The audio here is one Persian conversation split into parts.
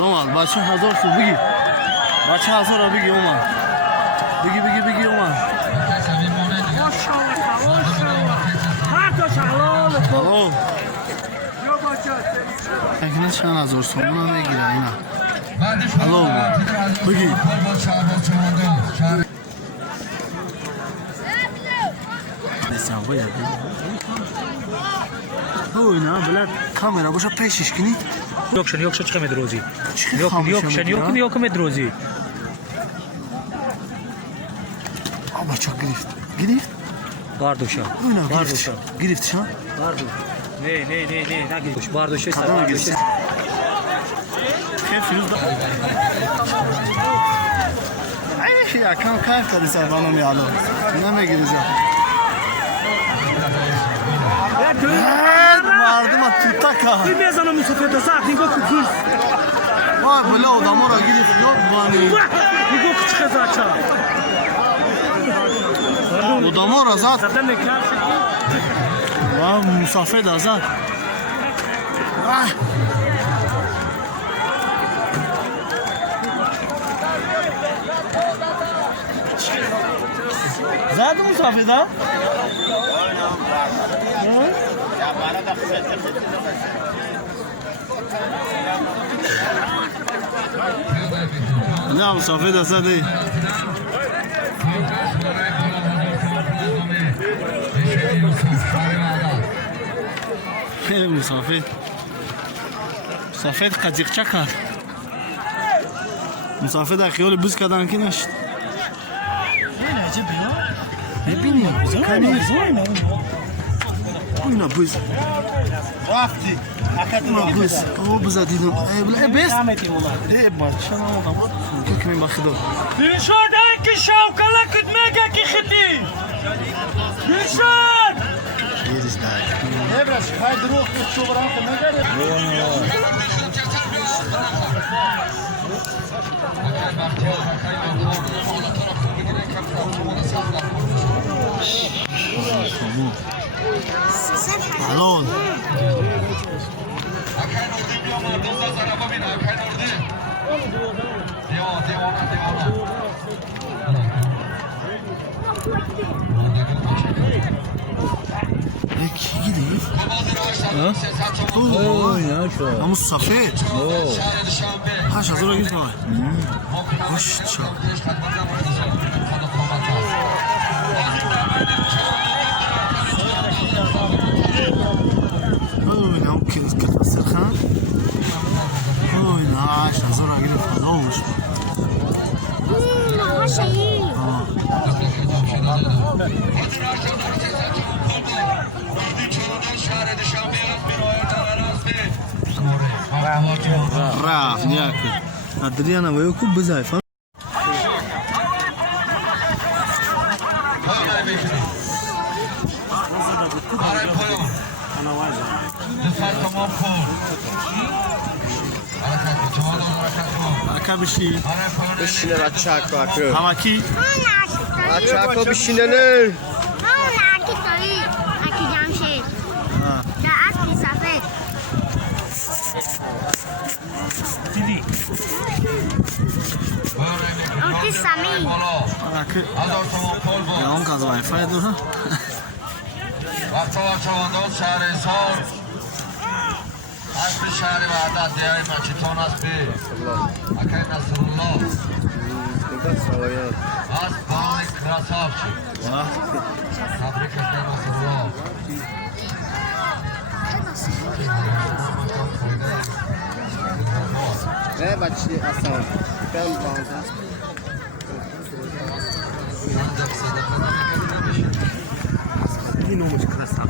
اومد بچه 1000 سو بگی بچه 1000 رو بگی اومد بگی اومد حلال اکنه چند 1000 سومون رو بگیره اینا حلال بگی اوه نه بلد کامera boşa peşiş kini. Yok çıkamed rozi. Yok medrozi. Ama çok girift. Barduşa. Barduşa. Girift şu. Bardu. Ne girift? Barduşa. Kadın girift. Hep firuz da. Ay ya kan kartları sen bana mı yalo? Ne mi gideceğim? Vardım at tutaka. Bir mezana musafete sakin go kız. Vay böyle adam oraya gidip yok bani. Bir go küçük kazaça. Adam oraya zat. Zaten ne kar? Vay musafir da zat. Zat musafir da? Ne musafir da zat değil. مسافر قدیقچه کرد مسافر در خیال بوز کردن که نشد ببینیم اینا بوز رفتی اینا بوز او بوز دیدم بیست چرا آدم که کمی بخدا Dilşad ki şavkala kıtmega ki khidi. Dilşad. yeriz daha Ebras, vai de novo pro branco, não é? حلال کی گیری؟ اوه ya şu. همون سفید Oo. 8000 رو گیرد بای خوش چا اوه نه اون کلت بسر خان اوه نه 8000 رو گیرد خداوش رفت نیاکه ادریانا ویو کو بزای فهم Akabishi. Bişine açak bakıyor. Hamaki. Açak o bişineler. Aki tadi, aki Jamshid. Da aki Safed. Didi. Aki Sami. Aki. Ya on kazı var. Fayda ha. Vakti şehri Sor. Aslı şehri Vahdat diyayı maçiton asbi. Akay Nasrullah. Az bağlı krasavçı. Tebrik ederim Nasrullah. Ve başlı asal. Ben bağlı. Yine olmuş krasal.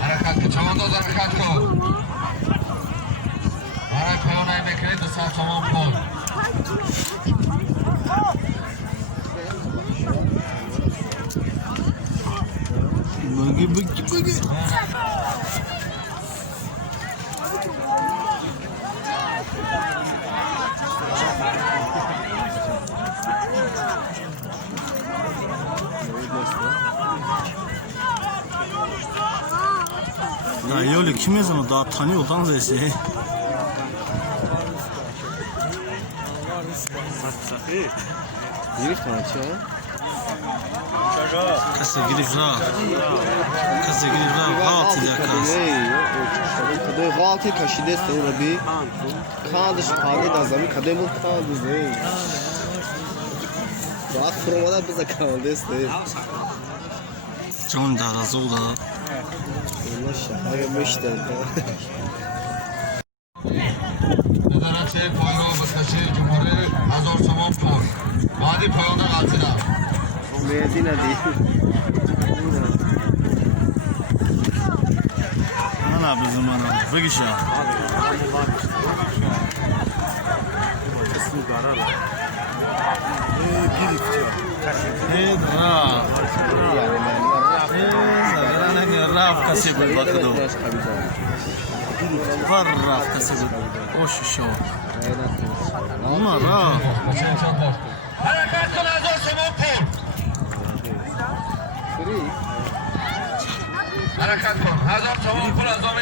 Harekatlı çamandoz harekatlı. Harak koyonay bekleyin de sağ çaman kol. Bagi. ایالی کی میزنه دادتانی اوتان زیستی گرفت من چه؟ کسی گریف را غلطی در کس کدوی غلطی کشیده است این ربی کاندش پاده در زمین کدوی مون کاند زی باید فرماده بزا کانده است جان در از او دا والله شهر مشتن نظرت پایگاه بسکشی جمهوری 1000 تومان پول بعدی پایانه قطعه میدی ندی نه بزن منم بگیشه رفت کسی بود بکدو رفت کسی بود اوش شو ما رفت حرکت کن 1000 تومان پول حرکت کن 1000 تومان پول از